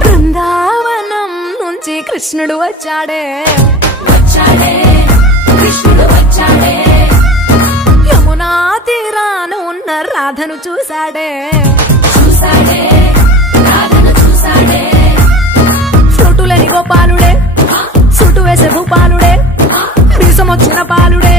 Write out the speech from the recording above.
బృందావనం నుంచి కృష్ణుడు వచ్చాడే కృష్ణుడు వచ్చాడే యమునా తీరాన ఉన్న రాధను చూశాడే రాధను చూశాడే ఫ్రూటులని గోపాలుడే సుటు వేసే భూపాలుడే మీసమొచ్చిన పాలుడే